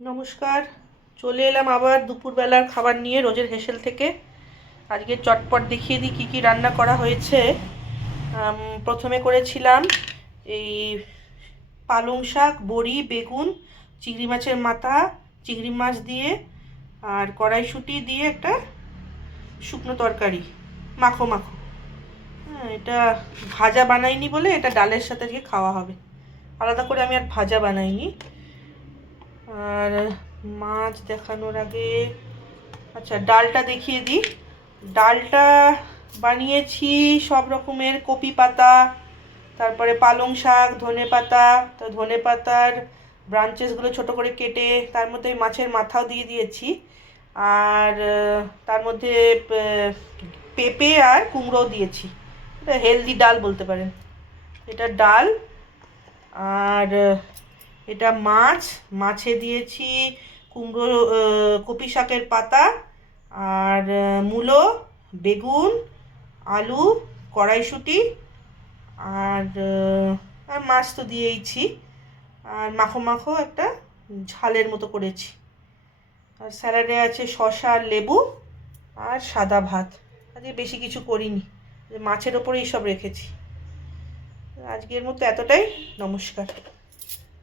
নমস্কার। চলে এলাম আবার দুপুরবেলার খাবার নিয়ে রোজের হেসেল থেকে। আজকে চটপট দেখিয়ে দিই কী কী রান্না করা হয়েছে। প্রথমে করেছিলাম এই পালং শাক, বড়ি, বেগুন, চিংড়ি মাছের মাথা, চিংড়ি মাছ দিয়ে আর কড়াইশুঁটি দিয়ে একটা শুকনো তরকারি, মাখো মাখো। হ্যাঁ, এটা ভাজা বানাইনি বলে এটা ডালের সাথে আজকে খাওয়া হবে। আলাদা করে আমি আর ভাজা বানাইনি। আর মাছ দেখানোর আগে আচ্ছা ডালটা দেখিয়ে দিই। ডালটা বানিয়েছি সব রকমের কপি পাতা, তারপরে পালং শাক, ধনে পাতা, তো ধনে পাতার ব্রাঞ্চেসগুলো ছোট করে কেটে তার মধ্যে মাছের মাথাও দিয়ে দিয়েছি। আর তার মধ্যে পেঁপে আর কুমড়োও দিয়েছি। এটা হেলদি ডাল বলতে পারেন। এটা ডাল। আর এটা মাছ, মাছে দিয়েছি কুমড়ো, কপি শাকের পাতা, আর মূলো, বেগুন, আলু, কড়াইশুঁটি, আর আর মাছ তো দিয়েইছি। আর মাখো মাখো একটা ঝালের মতো করেছি। আর স্যালাডে আছে শসা আর লেবু আর সাদা ভাত। আজকে বেশি কিছু করিনি, মাছের ওপরেই সব রেখেছি। আজকের মতো এতটাই। নমস্কার।